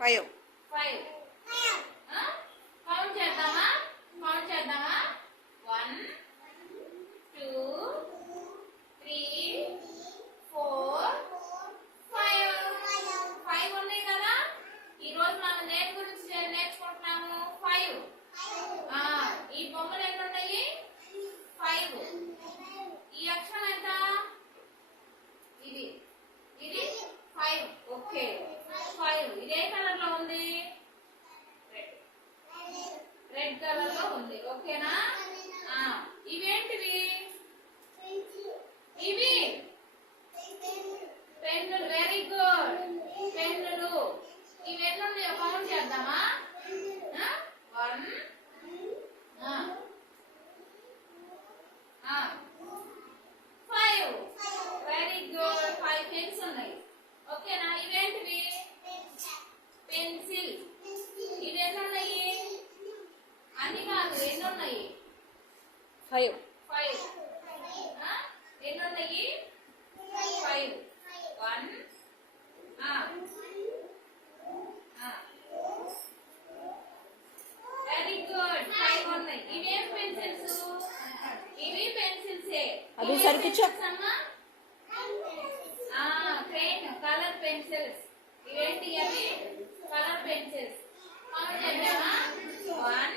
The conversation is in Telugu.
5. 5. కౌంట్ చేద్దామా? కౌంట్ చేద్దామా? 1 2 3 4 5. 5 ఉన్నాయి కదా. ఈ రోజు మనం దేని గురించి నేర్చుకుంటున్నాము? 5. ఈ బొమ్మలు ఎన్ని ఉన్నాయి? 5. ఈ అక్షరం ఎంత? ఇది 5. ఓకే, 5. ఇది ఏ కలర్ లో ఉంది? రెడ్ కలర్ లో ఉంది. ఓకేనా? ఇవేంటివి? ఇవి పెన్నులు. వెరీ గుడ్, పెన్నులు. ఇవన్నీ ఉన్నాయో కౌంట్ చేద్దామా? 1 5. వెరీ గుడ్, 5 పెన్స్ ఉన్నాయి. ఓకేనా? ఇవేంటివి? పెన్సిల్. ఇవి ఎన్ని ఉన్నాయి? అన్ని కాదు, ఎన్ని ఉన్నాయి? 5. 5. ఎన్ని ఉన్నాయి? 5. 1 వెరీ గుడ్, 5 ఉన్నాయి. ఇవేం పెన్సిల్స్? ఇవి పెన్సిల్సే. అది సరికిచ్చా. Crane, colour pencils. ఇవేంటి? అవి కలర్ పెన్సిల్స్. కౌంట్ చేద్దామా? 1